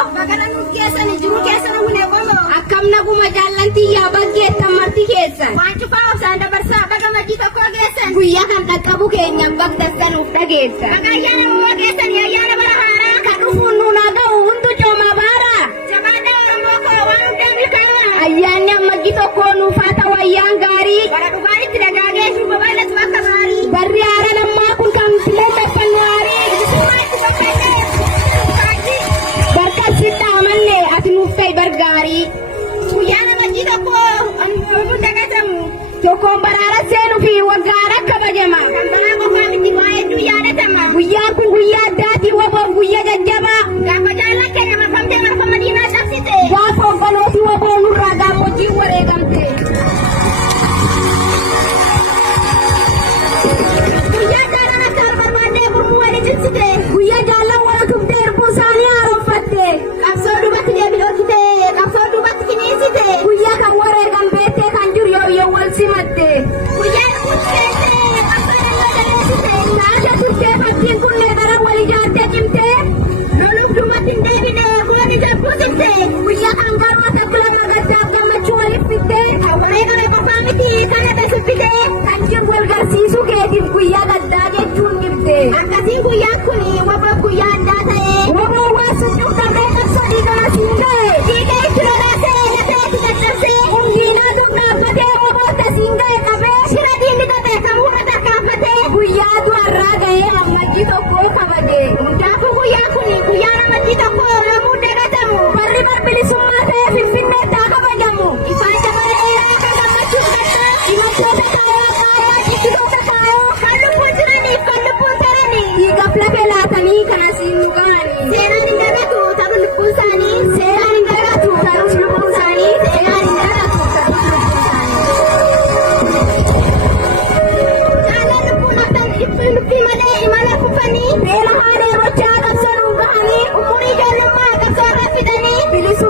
Bagalan keessa jiru keessa namni qomo akkam naguma jaallanti yaa baggeettan marti keessan waan cufaa obsaan dabarsaa baga majii tokko geessan guyyaa kan dhaqqabu keenya bagdassan uf dhageessan ayyaana immoo geessan ayyaana bara haaraa kan dhufuun nuun haa ga'u hundu cooma baara jabaadha oromoo koo waan hundee milkaa'ima ayyaanni ammajii tokko nuuf haa ta'u ayyaan gaarii bara dhugaanitti dagaagee shuba baay'atu akka baarii barri haara lammaa kun kan filee taphannu haarii bilisummaa itti tokko Sita amanne ati nuffai bargari Guyana majji tokko hunda gatamu tokko barara seenu fi waggaara kabajama kan balaa qofaa miti waa hedduu yaadatama guyyaan kun guyyaa addaati waboon guyyaa jajjaba gaafa jaallan keenya marfamtee marfa madiinaa cabsite gaafa obbolooti waboon nurraa gammoojjii wareegamte guyyaa jaallan akka barbaadee gurmuu wali jinsite guyyaa jaallan wala tumtee erbuu isaanii haaromfatte qabsoo duubatti deebi'ootite qabsoo duubatti finiisite guyyaa kan wareegan beektee kan jiru yoo wal simatte guyyaa dhufteete qabsoo dhalootaneessite naasha turtee fakkiin kunne bara wal ijaartee cimtee loluuf duubatti hin deebine gooni jabbuusifte guyyaa kan garmata filannoo gaddaaf gammachuu waliif fitte kan wareegame qofaa miti kan hafe suffite kan jiru wal garsiisuu keetiif guyyaa gaddaa jechuun dhibde akkasiin guyyaan kun waboo guyyaa addaa ta'e waboo waa sunnuuf darbee qabsoo dhiigaa siin ga'e dhiiga itti lolaasee lafee itti caccabsee humniinaa dur dhaabbatee waboota siin ga'e qabee shira diinni qabee kamuurra tarkaanfatee guyyaa du'arraa ga'ee ammajjii tokko kabaje hundaafuu guyyaa kun guyyaa namajjii tokko namuu dagatamu barri barbilisummaa ta'ee finfinneetti haa kabajamu ifaan jabara dheeraa kan gammachuuf gaddaa imaltoota kaayoo kaayoo jibbitoota kaayoo kan lubbuun jiraniif kan lubbuun taranii dhiigaaf lafee laatanii kan asiin nu ga'anii seenaan hin dagatu tapha lubbuun isaanii seenaan hin dagatu ta'us lubbuun isaanii seenaan hin dagatu ta'us lubbuun isaanii jaalala lubbuun haftan ibsuun dubbii malee imala kufanii beela haadha yerochaa qabsoo nu ga'anii umurii ijoollummaa qabsoo irra fidanii bilisuu